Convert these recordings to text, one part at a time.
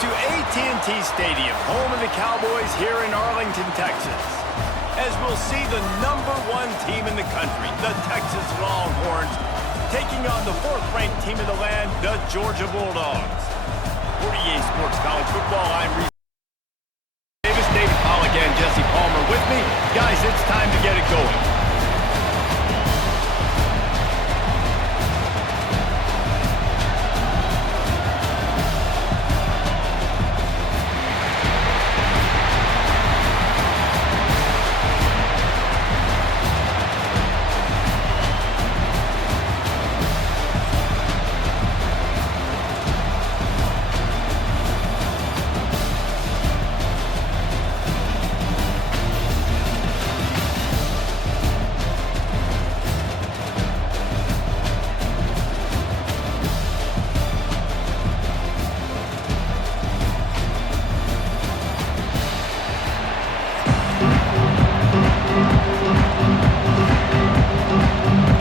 to AT&T Stadium, home of the Cowboys here in Arlington, Texas. As we'll see the #1 team in the country, the Texas Longhorns, taking on the 4th-ranked team in the land, the Georgia Bulldogs. For EA Sports College Football, I'm Reese Davis, David Pollock, and Jesse Palmer with me. Guys, it's time to get it going.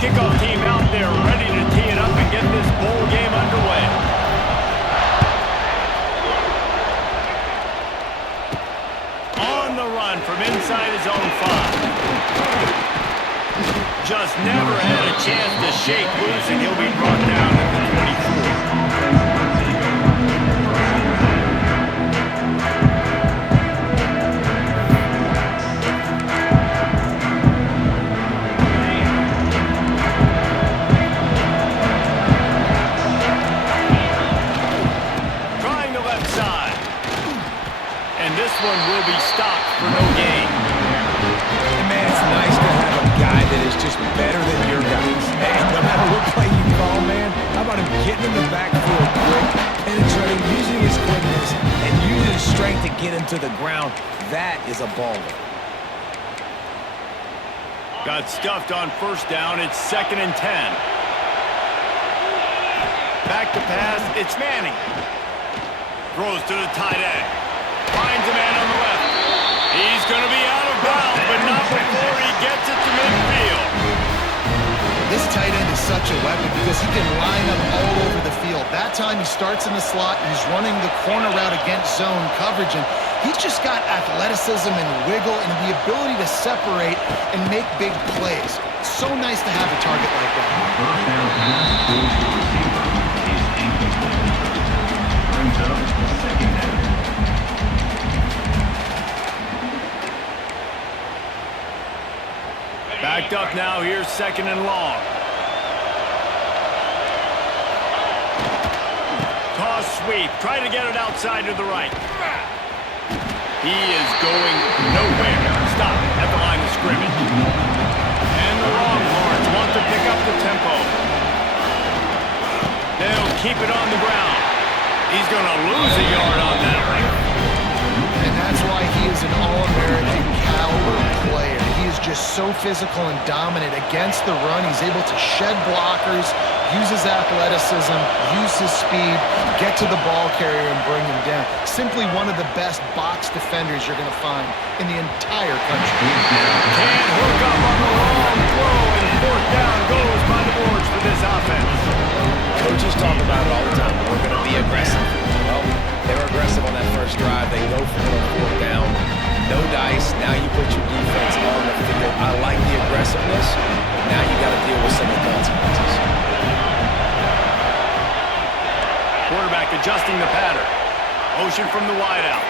Kickoff team out there ready to tee it up and get this bowl game underway. On the run from inside his own 5. Just never had a chance to shake loose, and he'll be brought down at the 24. One will be stopped for no gain. Man, it's nice to have a guy that is just better than your guys. Hey, no matter what play you call, man, how about him getting in the backfield quick, penetrating, using his quickness, and using his strength to get him to the ground? That is a baller. Got stuffed on 1st down. It's 2nd and 10. Back to pass. It's Manning. Throws to the tight end. Finds a man on the left. He's going to be out of bounds, but not before he gets it to midfield. This tight end is such a weapon because he can line up all over the field. That time he starts in the slot, he's running the corner route against zone coverage, and he's just got athleticism and wiggle and the ability to separate and make big plays. So nice to have a target like that. Backed up now, here's 2nd and long. Toss sweep, try to get it outside to the right. He is going nowhere. Stop at the line of scrimmage. And the Longhorns want to pick up the tempo. They'll keep it on the ground. He's going to lose a yard on that one. And that's why he is an All-American caliber player. He is just so physical and dominant against the run. He's able to shed blockers, use his athleticism, use his speed, get to the ball carrier and bring him down. Simply one of the best box defenders you're going to find in the entire country. Can't hook up on the long throw, and 4th down goes by the boards for this offense. Coaches talk about it all the time. We're going to be aggressive. Well, they were aggressive on that 1st drive. They go for it on 4th down. No dice. Now you put your defense on the field. I like the aggressiveness. Now you got to deal with some of the consequences. Quarterback adjusting the pattern. Motion from the wideout.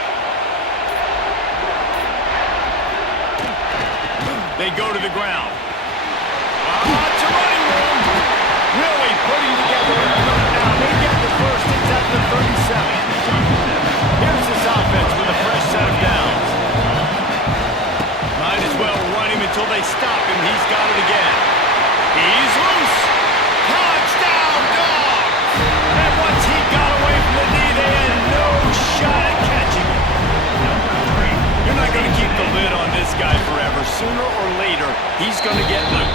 They go to the ground. It's a running room. Really putting together a third down. They get the first. It's at the 37. Here's this offense with a fresh set of downs. Might as well run him until they stop him. He's got it again. He's loose. Touchdown, Dogs! And once he got away from the knee, they had no shot at catching him. You're not going to keep the lid on this guy forever. Sooner or later, he's going to get loose.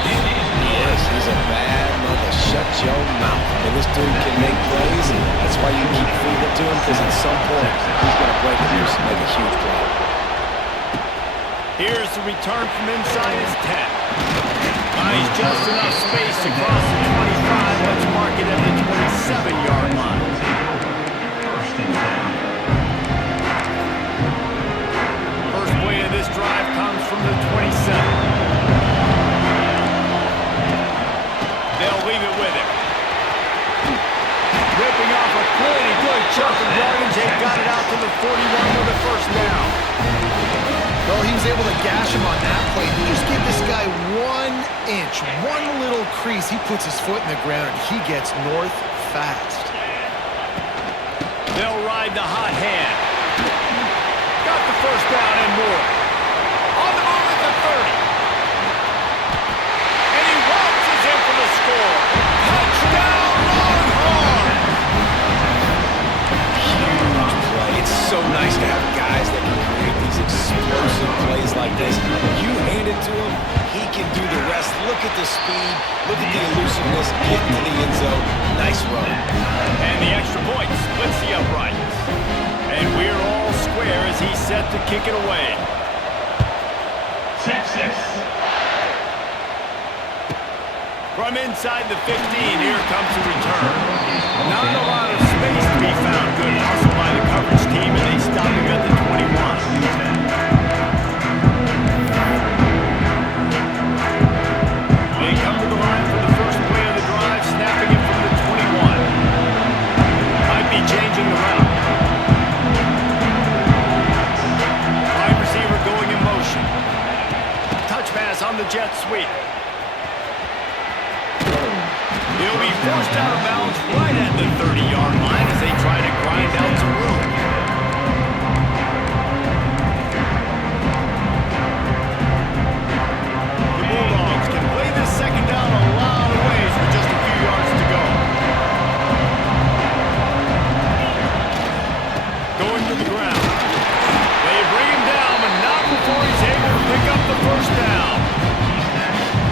Yes, he's a bad mother. Shut your mouth. And this dude can make plays, and that's why you keep feeding it to him, because at some point, he's going to break it loose and make a huge play. Here's the return from inside his 10. Buys just enough space to cross the 25. Let's mark it at the 27-yard line. 1st and 10. Well, he was able to gash him on that play. You just give this guy 1 inch, one little crease. He puts his foot in the ground, and he gets north fast. They'll ride the hot hand. Got the first down and more. On the move at the 30. And he waltzes in for the score. Touchdown, Longhorns! Huge play. It's so nice to have guys that can create these explosive plays like this. You hand it to him, he can do the rest. Look at the speed, look at the elusiveness, get to the end zone. Nice run. And the extra point splits the uprights. And we're all square as he's set to kick it away. Staxkkzz. From inside the 15, here comes the return. Not a lot of space to be found. Good hustle by the coverage team, and they stop him at the 21. They come to the line for the first play of the drive, snapping it from the 21. Might be changing the route. Wide receiver going in motion. Touch pass on the jet sweep. He'll be forced out of bounds right at the 30-yard line as they try to grind out some room. The Bulldogs can play this second down a lot of ways with just a few yards to go. Going to the ground. They bring him down, but not before he's able to pick up the first down.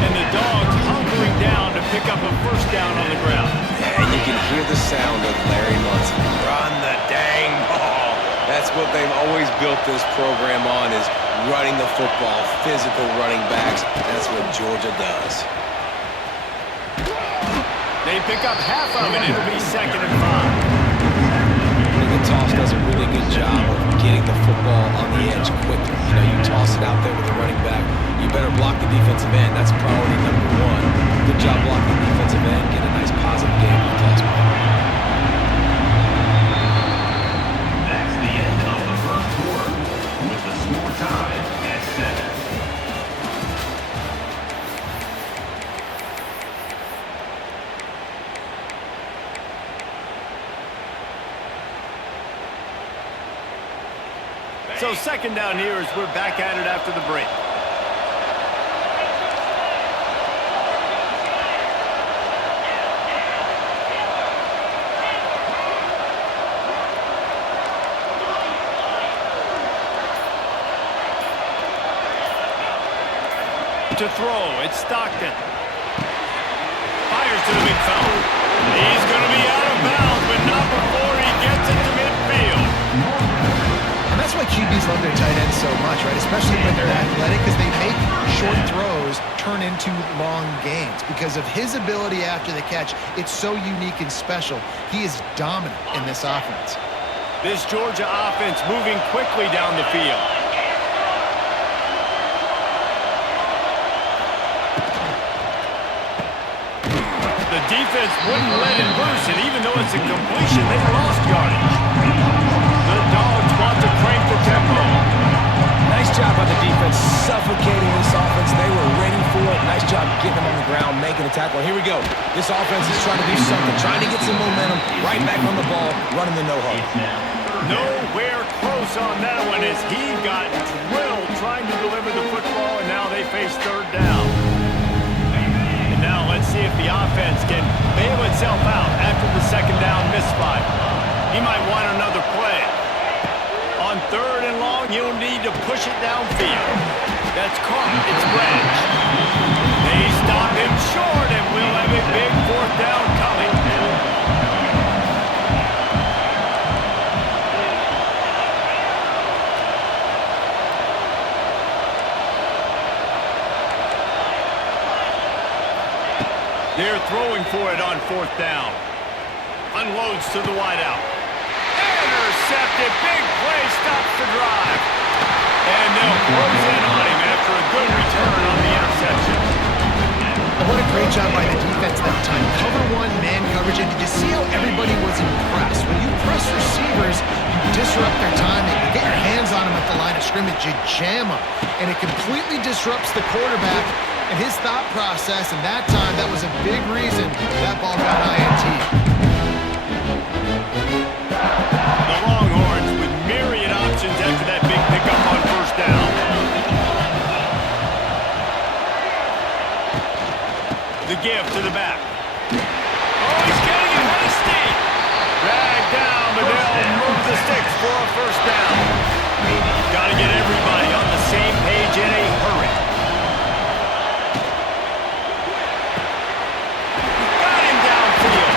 And the Dogs hunkering down to pick up a first down on the ground. And you can hear the sound of Larry Munson. Run the dang ball. That's what they've always built this program on, is running the football, physical running backs. That's what Georgia does. They pick up half of it. It'll be 2nd and 5. The toss does a really good job of getting the football on the edge quickly. You know, you toss it out there with the running back, you better block the defensive end. That's priority number 1. Good job blocking the defensive end. Get a nice positive game with the toss ball. That's the end of the first quarter, with the score tied at 7. So 2nd down here as we're back at it after the break. To throw, it's Stockton. Fires to the big fella. He's going to be out of bounds, but not before he gets it to midfield. And that's why QBs love their tight ends so much, right? Especially when they're athletic, because they make short throws turn into long gains. Because of his ability after the catch, it's so unique and special. He is dominant in this offense. This Georgia offense moving quickly down the field. The defense wouldn't let it loose, and even though it's a completion, they lost yardage. The Dogs want to crank the tempo. Nice job by the defense suffocating this offense. They were ready for it. Nice job getting them on the ground, making a tackle. Here we go. This offense is trying to do something, trying to get some momentum, right back on the ball, running the no-huddle. Nowhere close on that one as he got drilled trying to deliver the football, and now they face 3rd down. And now let's see if the offense can bail itself out after the 2nd down misfire. He might want another play. On 3rd and long, he'll need to push it downfield. That's caught. It's Branch. They stop him short, and we'll have a big 4th down coming. They're throwing for it on 4th down. Unloads to the wideout. Intercepted. Big play. Stops the drive. And they'll close in on him after a good return on the interception. what a great job by the defense that time. Cover one, man coverage, and did you see how everybody was impressed? When you press receivers, you disrupt their timing. You get your hands on them at the line of scrimmage, you jam them, and it completely disrupts the quarterback and his thought process, and that time, that was a big reason that ball got INT. The Longhorns with myriad options after that big pickup on first down. The give to the back. Oh, he's getting it hasty. Dragged down, but they'll move the sticks for a first down. Got to get everybody on the same page in a hurry. Got him downfield.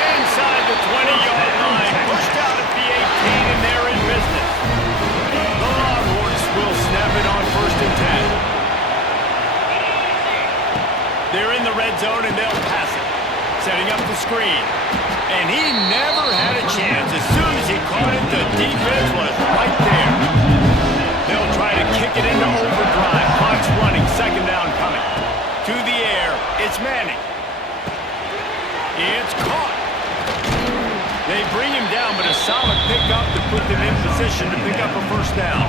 Inside the 20-yard line. Pushed out at the 18, and they're in business. The Longhorns will snap it on first and 10. They're in the red zone, and they'll pass it. Setting up the screen. And he never had a chance. As soon as he caught it, the defense was right there. They'll try to kick it into overdrive. Clock's running. Second down coming. To the air. It's Manning. It's caught. They bring him down, but a solid pickup to put them in position to pick up a first down.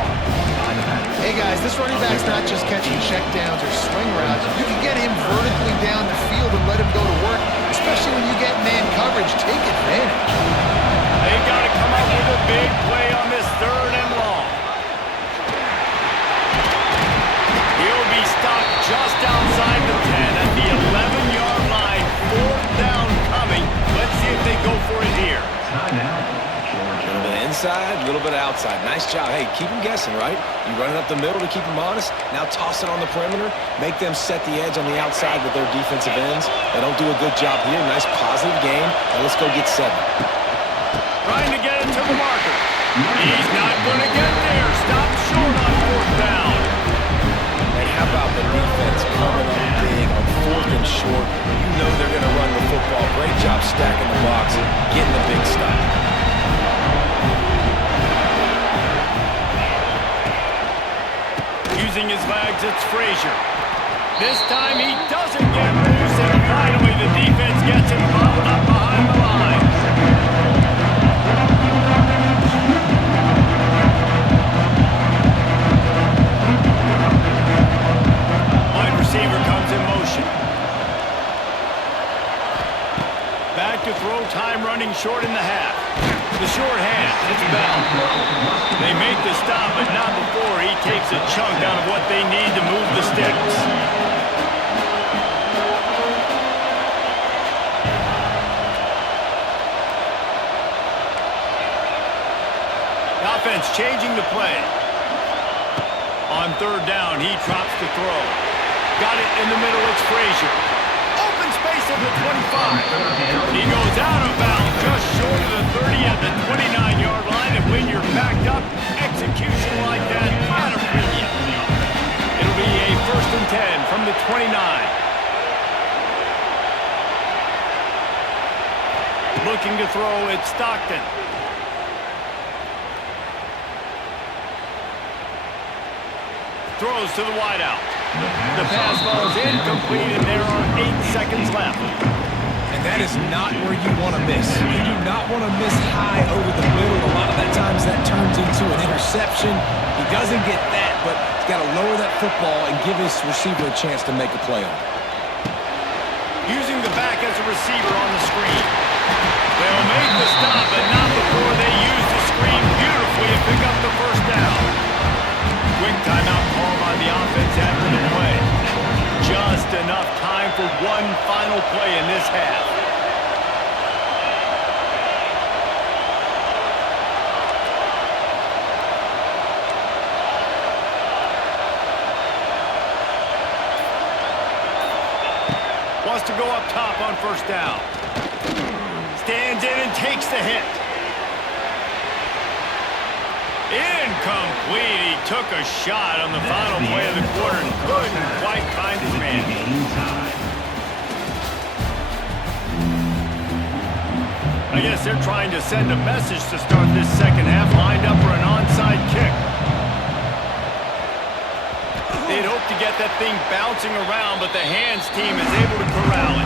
Hey guys, this running back's not just catching checkdowns or swing routes. You can get him vertically down the field and let him go to work, especially when you get man coverage. Take advantage. They've got to come up with a big play on this third and long. He'll be stopped just outside the 10 at the 11-yard line. Fourth down coming. Let's see if they go for it here. A little bit inside, a little bit outside. Nice job. Hey, keep them guessing, right? You run it up the middle to keep them honest. Now toss it on the perimeter. Make them set the edge on the outside with their defensive ends. They don't do a good job here. Nice positive game. And let's go get 7. Trying to get it to the marker. He's not going to get there. Stop short on fourth down. And how about the defense coming up big on 4th and short? You know they're going to run the football. Great job stacking the box, getting the big stop. Using his legs, it's Frazier. This time he doesn't get loose, and finally the defense gets him bottled up behind the line. Wide receiver comes in motion. Back to throw, time running short in the half. The short hand, it's Bell. They make the stop, but not before he takes a chunk out of what they need to move the sticks. The offense changing the play. On third down, he drops to throw. Got it in the middle, it's Frazier. Open space at the 25. He goes out of bounds just short of the 30 at the 29-yard line, and when you're backed up, execution like that at a premium. It'll be a first and 10 from the 29. Looking to throw, it's Stockton. Throws to the wideout. The pass falls incomplete, and there are 8 seconds left. And that is not where you want to miss. You do not want to miss high over the middle. A lot of that times that turns into an interception. He doesn't get that, but he's got to lower that football and give his receiver a chance to make a play on it. Using the back as a receiver on the screen. They'll make the stop, but not before they use the screen beautifully and pick up the first down. Quick timeout call by the offense after the play. Just enough time for one final play in this half. Wants to go up top on first down. Stands in and takes the hit. Incomplete. He took a shot on the final play of the quarter and couldn't quite find his man. I guess they're trying to send a message to start this second half, lined up for an onside kick. They'd hope to get that thing bouncing around, but the hands team is able to corral it.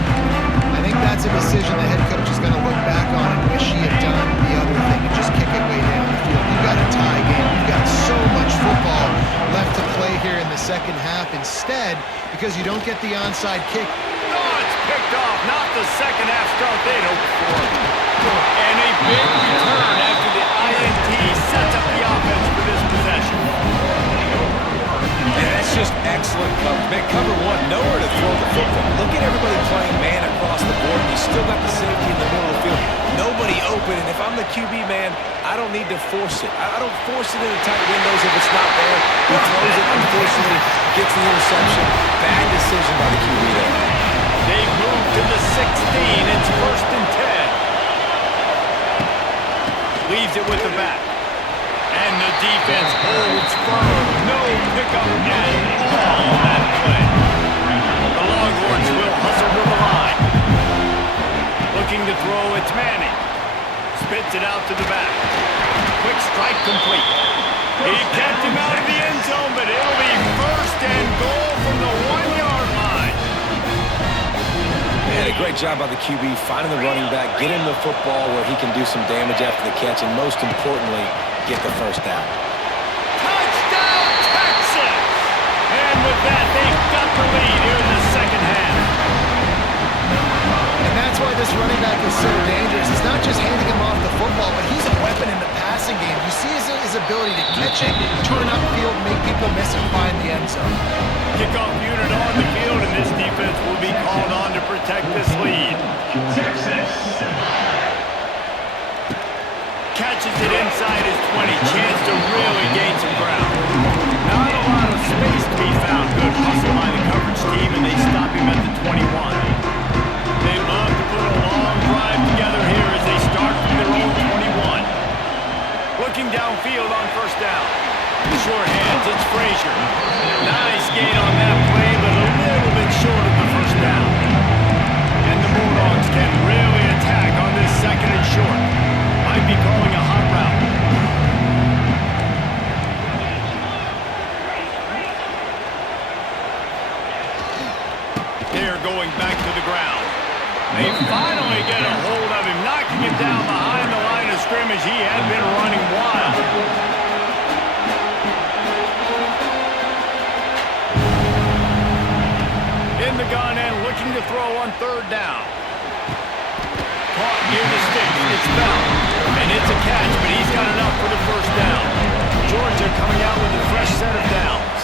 I think that's a decision the head coach is going to look back on and wish he had done the other thing and just kick it way down the field. You've got a tie game. You've got so much football left to play here in the second half. Instead, because you don't get the onside kick. Oh, it's picked off. Not the second half start they'd hoped for. And a big return after the INT sets up the offense for this possession. And that's just excellent coverage. Man, cover one, nowhere to throw the football. Look at everybody playing man across the board. You still got the safety in the middle of the field. Nobody open, and if I'm the QB, man, I don't need to force it. I don't force it into tight windows if it's not there. He throws it, unfortunately, gets the interception. Bad decision by the QB there. They move to the 16. It's 1st and 10. Leaves it with the back. And the defense holds firm. No pickup at all on that play. The Longhorns will hustle to the line. Looking to throw, it's Manning. Spits it out to the back. Quick strike complete. He kept him out of the end zone, but it'll be 1st and goal from the 1-yard line. Man, a great job by the QB finding the running back, get him the football where he can do some damage after the catch, and most importantly, get the first down. Touchdown, Texas! And with that, they've got the lead here in the second half. And that's why this running back is so dangerous. It's not just handing him off the football, but he's a weapon in the passing game. You see his ability to catch it, turn upfield, make people miss and find the end zone. Kickoff unit on the field, and this defense will be called on to protect this lead. Catches it inside his 20. Chance to really gain some ground. Not a lot of space to be found. Good hustle by the coverage team, and they stop him at the 21. They love to put a long drive together here as they start from their own 21. Looking downfield on 1st down. Short hands, it's Frazier. Nice gain on that play, but a little bit short of the 1st down. And the Bulldogs can really attack on this 2nd and short. Might be calling a hot route. They're going back to the ground. They finally get a hold of him, knocking him down behind the line of scrimmage. He had been running wild. In the gun and looking to throw on 3rd down. Caught near the sticks. It's Bell. And it's a catch, but he's got enough for the 1st down. Georgia coming out with a fresh set of downs.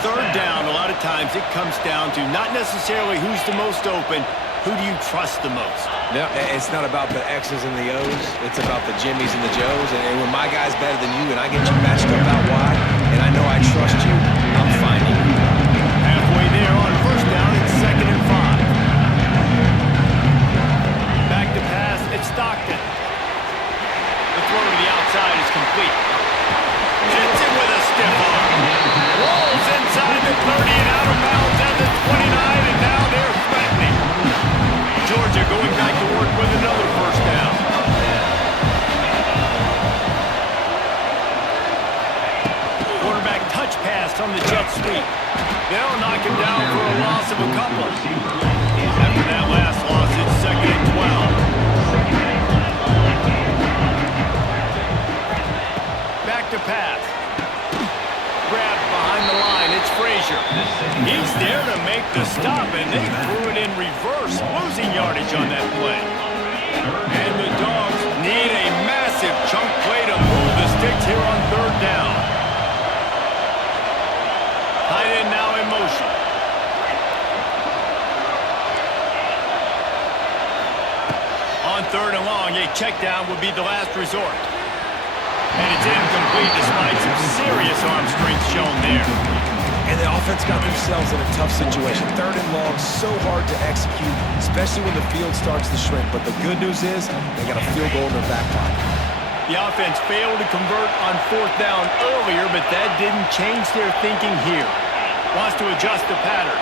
3rd down, a lot of times it comes down to not necessarily who's the most open, who do you trust the most? No, it's not about the X's and the O's. It's about the Jimmies and the Joes. And when my guy's better than you and I get you matched up out wide, and I know I trust you, I'm finding you. Halfway there on 1st down, it's 2nd and 5. Back to pass, it's Stockton. The throw to the outside is complete. Hits it with a stiff arm. Rolls inside the 30 and out of bounds at the 29, and now they're threatening. Georgia going back to work with another 1st down. Quarterback touch pass on the jet sweep. They'll knock him down for a loss of a couple. After that last loss, it's 2nd and 12. Back to pass. Grabbed behind the line, it's Frazier. He's there to make the stop, and they threw it in reverse, losing yardage on that play. And the Dogs need a massive chunk play to move the sticks here on 3rd down. Tight end now in motion. On 3rd and long, a check down would be the last resort. And it's incomplete despite some serious arm strength shown there. And the offense got themselves in a tough situation. 3rd and long, so hard to execute, especially when the field starts to shrink. But the good news is they got a field goal in their back pocket. The offense failed to convert on 4th down earlier, but that didn't change their thinking here. Wants to adjust the pattern.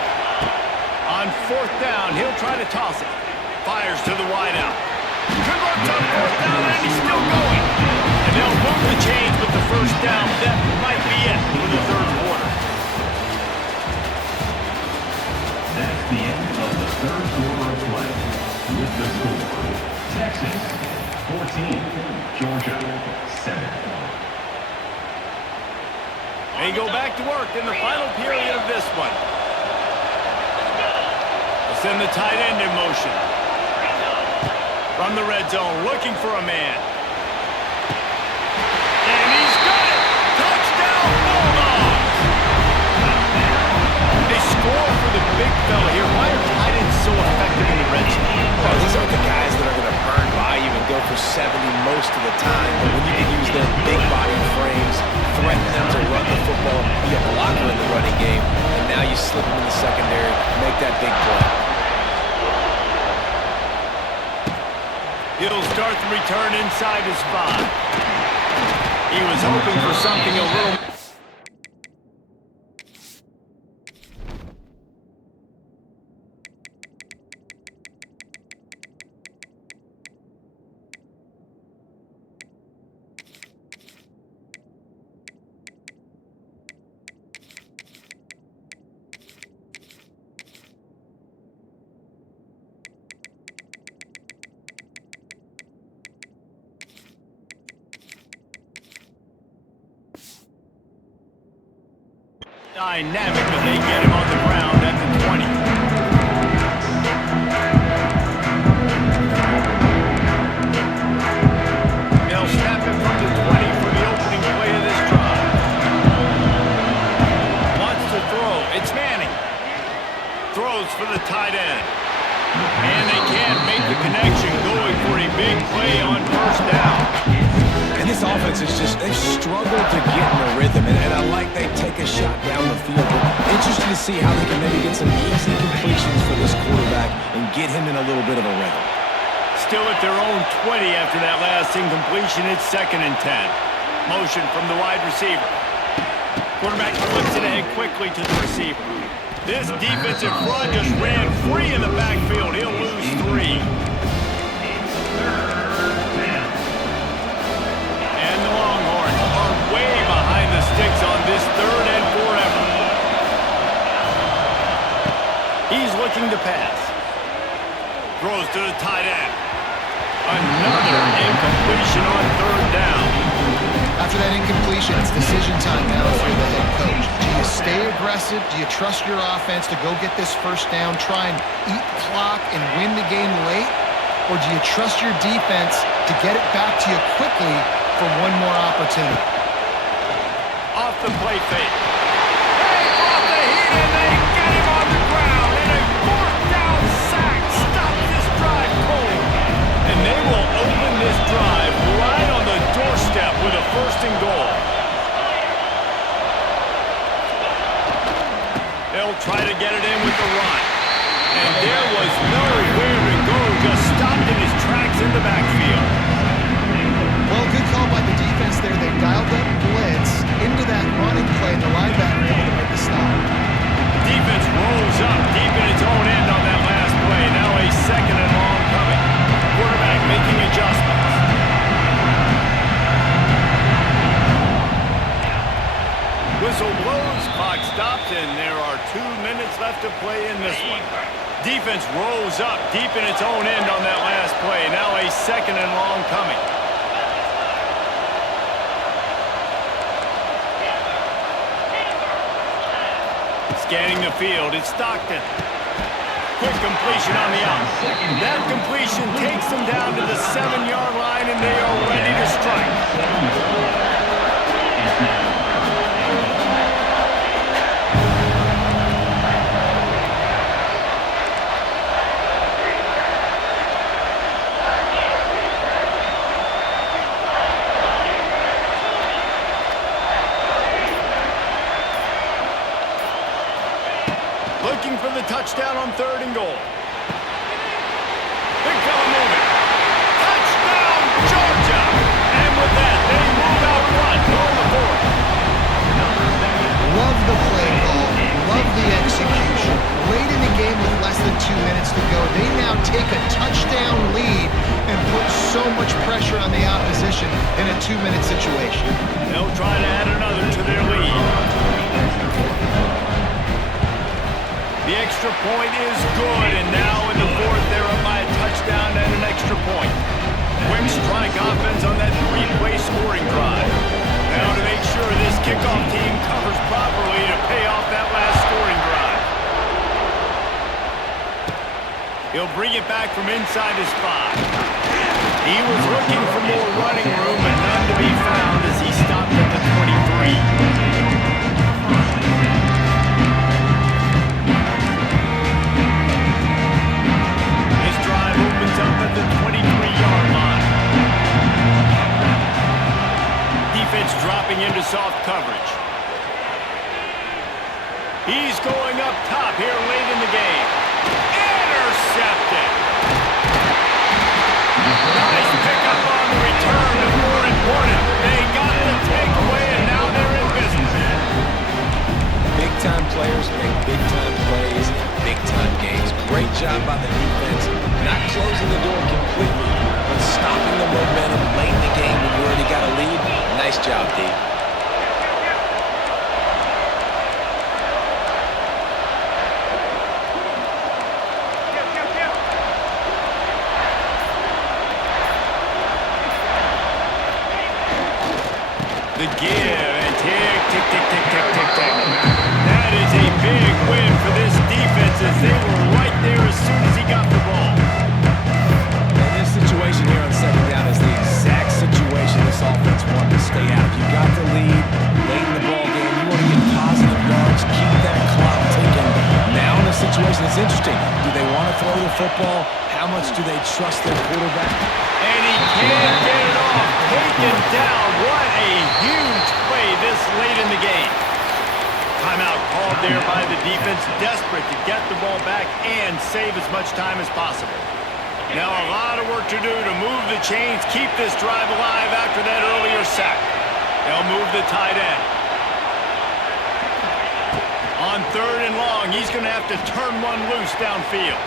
On 4th down, he'll try to toss it. Fires to the wideout. Converts on 4th down, and he's still going. And they'll move the chains with the 1st down. That might be it for the 3rd quarter. back to work in the final period of this one. We'll send the tight end in motion. From the red zone, looking for a man. And he's got it! Touchdown, Bulldogs! They score for the big fella here. Why are tight ends so effective in the red zone? Well, these aren't the guys that are going to burn by you and go for 70 most of the time, but when you can use their big body frames, threaten them to run the football, be a blocker in the running game, and now you slip them in the secondary, make that big play. He'll start the return inside his 5. He was hoping for something a little... dynamic, but they get him on the ground at the 20. They'll snap it from the 20 for the opening play of this drive. Wants to throw. It's Manning. Throws for the tight end. And they can't make the connection, going for a big play on first down. And this offense is just, they've struggled to get in a rhythm, and I like they take a shot down the field. But interesting to see how they can maybe get some easy completions for this quarterback and get him in a little bit of a rhythm. Still at their own 20 after that last incompletion. It's 2nd and 10. Motion from the wide receiver. Quarterback flips it ahead quickly to the receiver. This defensive front just ran free in the backfield. He'll lose 3. And the Longhorns are way behind the sticks on this 3rd and forever. He's looking to pass. Throws to the tight end. Another incompletion on 3rd down. After that incompletion, it's decision time now for the head coach. Do you stay aggressive? Do you trust your offense to go get this first down, try and eat clock and win the game late? Or do you trust your defense to get it back to you quickly for one more opportunity? Off the play fake. They brought the heat and they get him on the ground. And a 4th down sack stops this drive cold. And they will open this drive right on the doorstep with a 1st and goal. They'll try to get it in with the run. And there was nowhere to go, just stopped in his tracks in the backfield. Well, good call by the defense there. They dialed up blitz into that running play, and the linebacker able to make the stop. Defense rolls up deep in its own end on that last play. Now a 2nd and long coming. Quarterback making adjustments. Whistle blows, clock stops, and there are 2 minutes left to play in this one. Defense rolls up deep in its own end on that last play. Now a 2nd and long coming. Scanning the field, it's Stockton. Quick completion on the out. That completion takes them down to the 7-yard line, and they are ready to strike. Looking for the touchdown on 3rd and goal. Big fella moving. Touchdown, Georgia! And with that, they move out front on the 4th. Love the play call. Love the execution. Late in the game with less than 2 minutes to go, they now take a touchdown lead and put so much pressure on the opposition in a 2-minute situation. They'll try to add another to their lead. The extra point is good, and now in the 4th, they're up by a touchdown and an extra point. Quick strike offense on that 3-play scoring drive. Now to make sure this kickoff team covers properly to pay off that last scoring drive. He'll bring it back from inside his 5. He was looking for more running room, and none to be found as he stopped at the 23. His drive opens up at the 23-yard line. Defense dropping into soft coverage. He's going up top here late in the game. Intercepted. Nice pickup on the return, and more important, they got the takeaway, and now they're in business. Big-time players make big-time plays, big-time games. Great job by the defense, not closing the door completely, but stopping the momentum late in the game when you already got a lead. Nice job, D. The give and tick, tick, tick, tick, tick, tick, tick. That is a big win for this defense as they were right there as soon as he got the ball. And this situation here on second down is the exact situation this offense wanted to stay out. If you got the lead late in the ball game, you want to get positive yards, keep that clock ticking. Now in this situation, it's interesting. Do they want to throw the football? How much do they trust their quarterback? And he can't get it off. Taken down. What a huge play this late in the game. Timeout called there by the defense, desperate to get the ball back and save as much time as possible. Now a lot of work to do to move the chains, keep this drive alive after that earlier sack. They'll move the tight end. On 3rd and long, he's going to have to turn one loose downfield.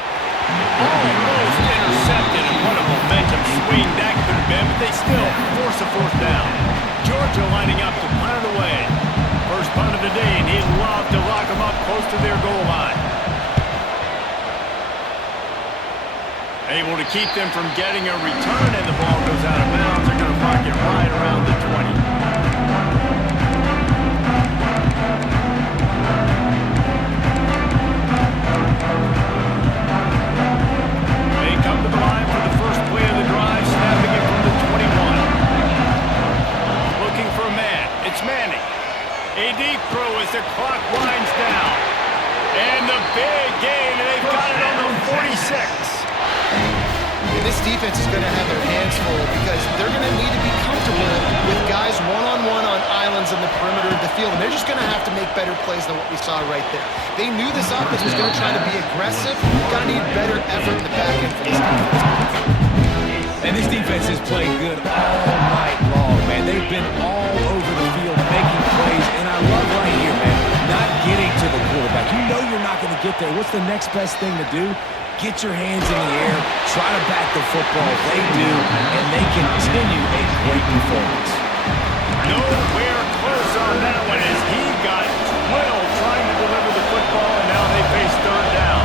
Almost intercepted, and what a momentum swing that could have been, but they still force a 4th down. Georgia lining up to punt it away. First punt of the day, and he'd love to lock them up close to their goal line. Able to keep them from getting a return, and the ball goes out of bounds. They're going to park it right around the 20. Come to the line for the first play of the drive, snapping it from the 21. Looking for a man. It's Manning. A deep throw as the clock winds down. And the big gain, and they've got it on the 46. And this defense is going to have their hands full because they're going to need to be comfortable with guys one-on-one on islands in the perimeter of the field. And they're just going to have to make better plays than what we saw right there. They knew this offense was going to try to be aggressive. Got to need better effort in the back end for this defense. And this defense has played good all night long, man. They've been all over the field making plays. And I love right here, man, not getting to the quarterback. You know you're not going to get there. What's the next best thing to do? Get your hands in the air, try to back the football. They do, and they continue a great performance. Nowhere close on that one as he got thrilled trying to deliver the football, and now they face 3rd down.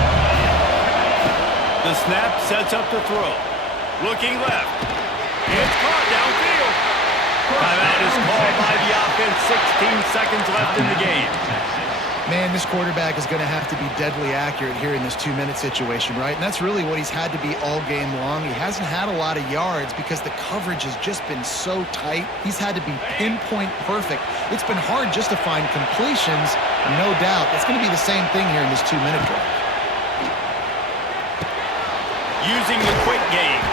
The snap sets up the throw. Looking left. It's caught downfield. Timeout is called by the offense. 16 seconds left in the game. Man, this quarterback is going to have to be deadly accurate here in this 2-minute situation, right? And that's really what he's had to be all game long. He hasn't had a lot of yards because the coverage has just been so tight. He's had to be pinpoint perfect. It's been hard just to find completions, no doubt. It's going to be the same thing here in this 2-minute drive. Using the quick game.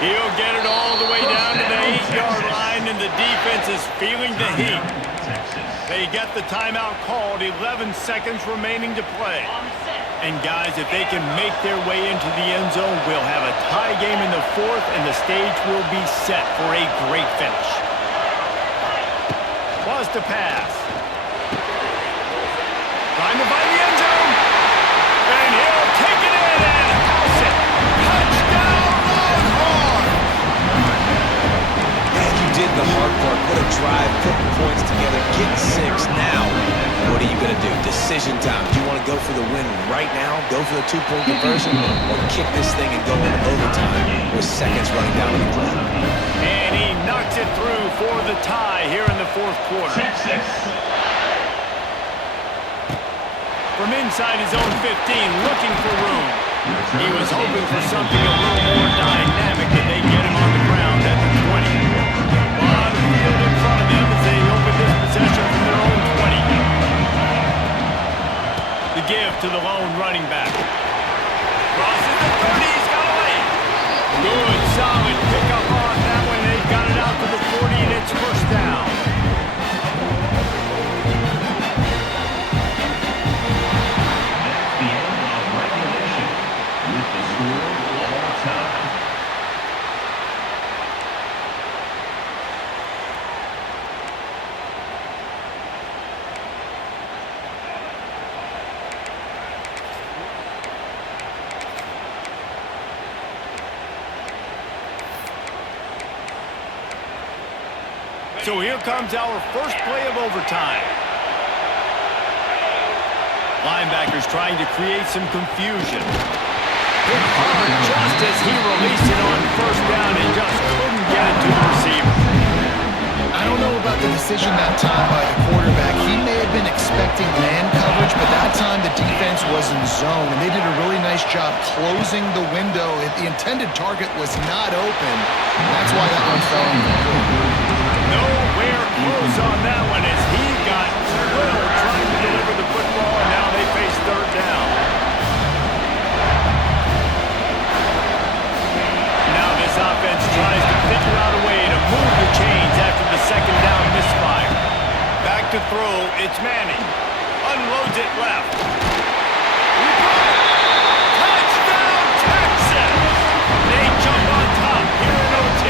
He'll get it all the way down to the 8-yard line, and the defense is feeling the heat. They get the timeout called, 11 seconds remaining to play. And guys, if they can make their way into the end zone, we'll have a tie game in the 4th, and the stage will be set for a great finish. Was to pass. Trying to find the end zone. And he'll take it in and house it. Touchdown, Longhorns! Man, you did the hard part. What a drive, putting points together, getting 6 now. What are you going to do? Decision time. Do you want to go for the win right now, go for the two-point conversion, or kick this thing and go into overtime with seconds running down on the clock? And he knocks it through for the tie here in the fourth quarter. From inside his own 15, looking for room. He was hoping for something a little more dynamic, and they get him on the ground at the 20. A lot of field in front of them as they open this possession from their own 20. The give to the lone running back. Crosses the 30, he's got away. Good, solid pickup on that one. They got it out to the 40, and it's first down. So here comes our first play of overtime. Linebackers trying to create some confusion. Hit hard just as he released it on first down and just couldn't get it to the receiver. I don't know about the decision that time by the quarterback. He may have been expecting man coverage, but that time the defense was in zone, and they did a really nice job closing the window. The intended target was not open, and that's why that one fell in. Nowhere close on that one as he got drilled trying to deliver the football, and now they face third down. Now this offense tries to figure out a way to move the chains after the second down misfire. Back to throw, it's Manning. Unloads it left. Touchdown, Texas! They jump on top here in OT.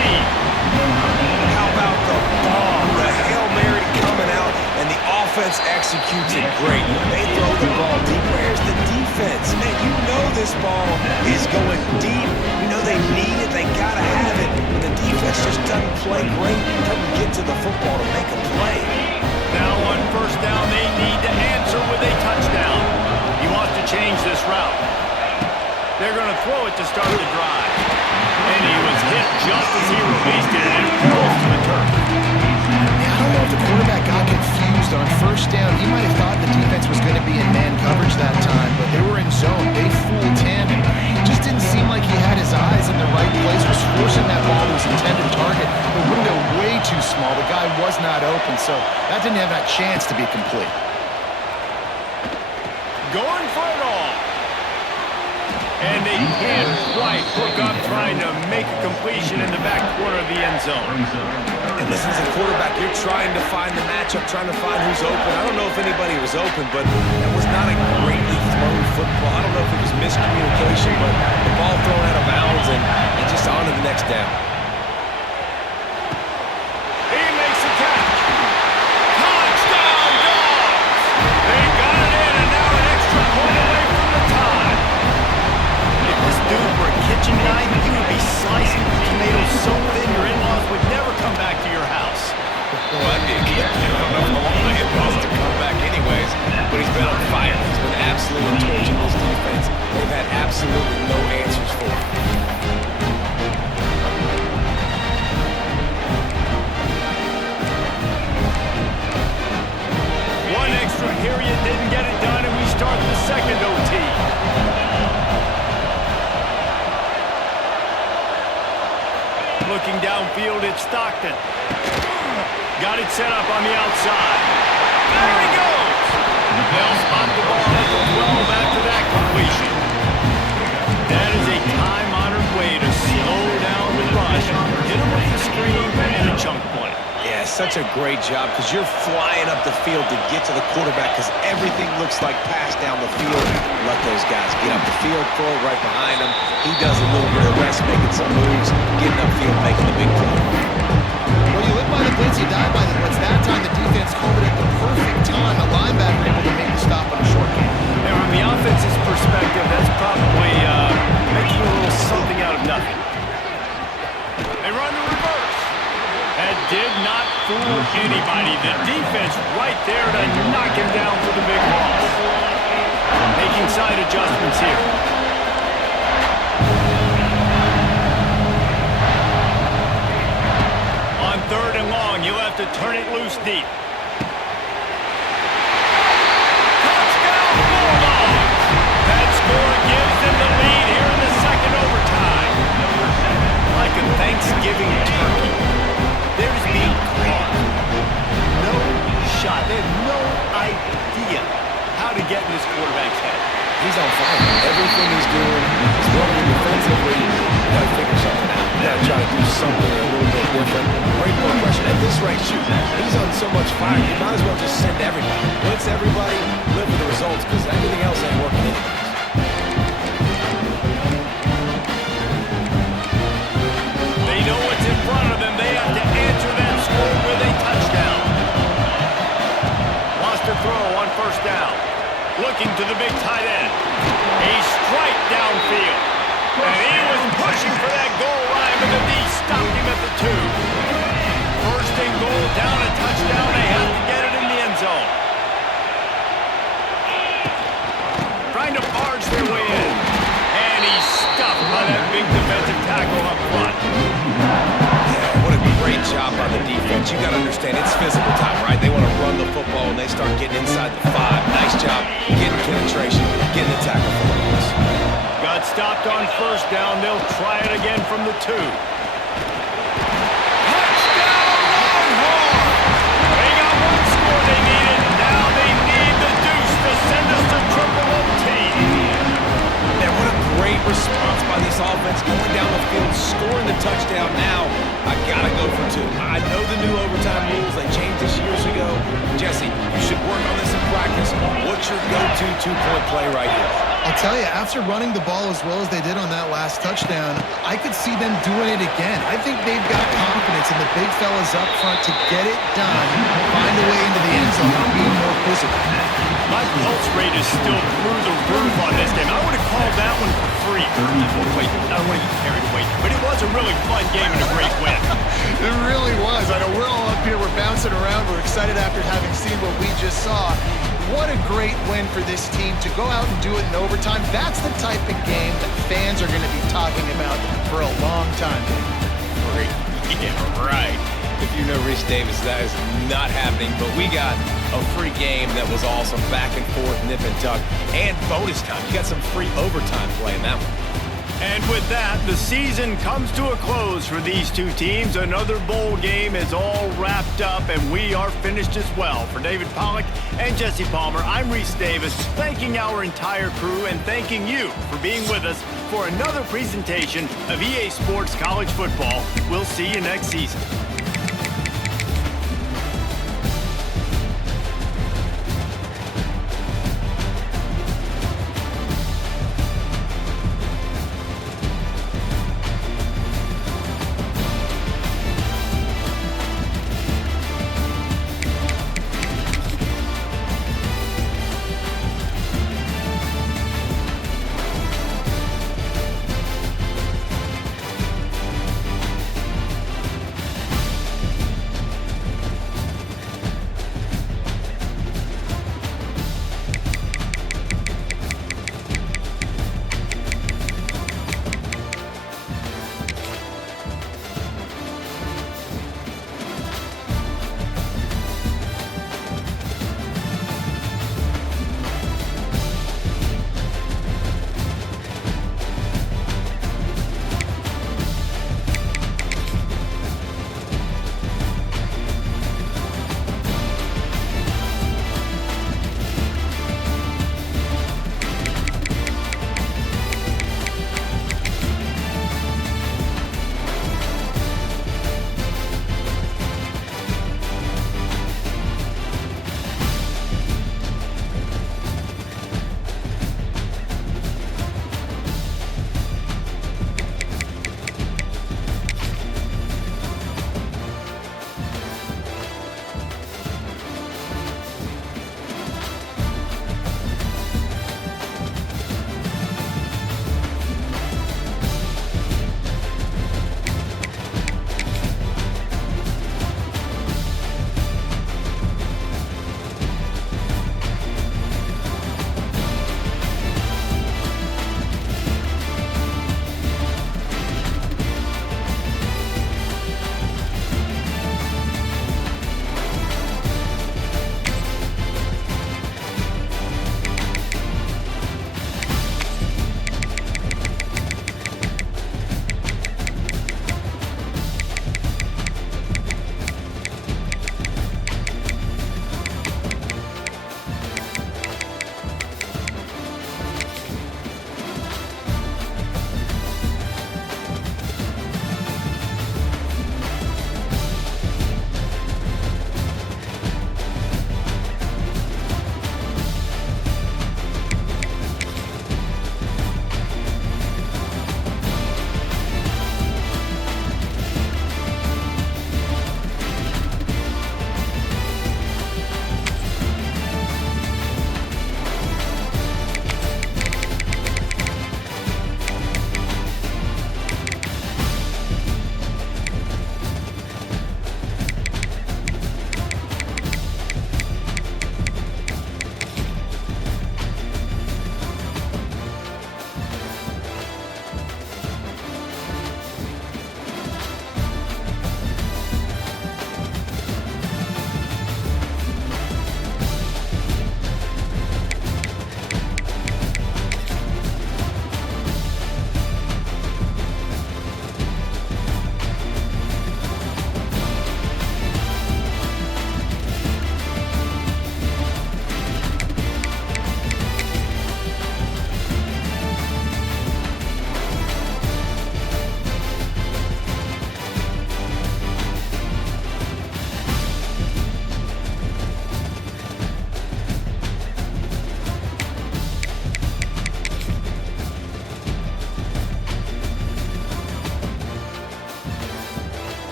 How about the bomb? The Hail Mary coming out, and the offense executes it great. They throw the ball deep. Where's the defense? Man, you know this ball is going deep. You know they need it. They got to have it. And the defense just doesn't play great. Doesn't get to the football to make a play. Now on first down, they need to answer with a touchdown. He wants to change this route. They're going to throw it to start the drive. And he was hit just as he released it, and it falls to the turf. I don't know if the quarterback got confused on first down. He might have thought the defense was going to be in man coverage that time, but they were in zone. They fooled him, and it just didn't seem like he had his eyes in the right place, was forcing that ball to his intended target. The window way too small. The guy was not open, so that didn't have that chance to be complete. Going for it all. And they can't quite hook up trying to make a completion in the back corner of the end zone. And listen, as a quarterback, you're trying to find the matchup, trying to find who's open. I don't know if anybody was open, but that was not a greatly thrown football. I don't know if it was miscommunication, but the ball thrown out of bounds and just on to the next down. He makes the catch. Touchdown, Dogs! They got it in, and now an extra point away from the tie. If this dude were a kitchen knife, he would be slicing the tomatoes so thin your in-laws would never come back to your house. Well, I don't know how long my in-laws to come back anyways, but he's been on fire. He's been absolutely torching this defense. They've had absolutely no answers for him. One extra period didn't get it done, and we start the second OT. Looking downfield, it's Stockton. Got it set up on the outside. There he goes! They'll spot the ball at the 12 after that completion. That is a time-honored way to slow down the rush. Hit him with the screen and a chunk play. Yeah, such a great job because you're flying up the field to get to the quarterback because everything looks like pass down the field. Let those guys get up the field, throw it right behind him. He does a little bit of rest, making some moves, getting upfield, making the big play. Well, you live by the blitz, you die by the blitz. That time the defense called it at the perfect time. The linebacker able to make the stop on a short game. And from the offense's perspective, that's probably making a little something out of nothing. They run the reverse. That did not fool anybody. The defense right there to knock him down for deep. Touchdown, Bulldogs! That score gives them the lead here in the second overtime. Like a Thanksgiving turkey, there's being caught. No shot. They have no idea how to get in this quarterback's head. He's on fire. Everything he's doing is working defensively. You got to figure something out. You got to try to do something a little bit different. Break more pressure. At this rate, shoot, he's on so much fire. You might as well just send everybody. Blitz everybody, live with the results, because everything else ain't working anyways. They know what's in front of them. They have to answer that score with a touchdown. Wants to throw on first down. Looking to the big tight end. A strike downfield. And he was pushing for that goal line, but the D stopped him at the 2. First and goal, down a touchdown. They have to get it in the end zone. Trying to barge their way in. And he's stuffed by that big defensive tackle up front. What a great job by the defense. You got to understand, it's physical time, right? They want to run the football and they start getting inside the 5. Nice job getting penetration, getting the tackle for the loss. Got stopped on first down. They'll try it again from the 2. Touchdown, Longhorns! They got one score they needed. Now they need the deuce to send us to triple OT. Man, what a great response by this offense, going down the field, scoring the touchdown. Now I gotta go for 2. I know the new overtime rules, they changed this years ago. Jesse, you should work on this in practice. What's your go-to 2-point play right here? I'll tell you, after running the ball as well as they did on that last touchdown, I could see them doing it again. I think they've got confidence in the big fellas up front to get it done, find a way into the end zone, and be more physical. My pulse rate is still through the roof on this game. I would have called that one for free. Wait, I don't want to get carried away, but it was a really fun game and a great win. It really was. I know we're all up here, we're bouncing around, we're excited after having seen what we just saw. What a great win for this team to go out and do it in overtime. That's the type of game that fans are going to be talking about for a long time. Great. Yeah, right. If you know Rich Davis, that is not happening, but we got a free game that was awesome. Back and forth, nip and tuck, and bonus time. You got some free overtime play in that one. And with that, the season comes to a close for these two teams. Another bowl game is all wrapped up, and we are finished as well. For David Pollack and Jesse Palmer, I'm Reese Davis, thanking our entire crew and thanking you for being with us for another presentation of EA Sports College Football. We'll see you next season.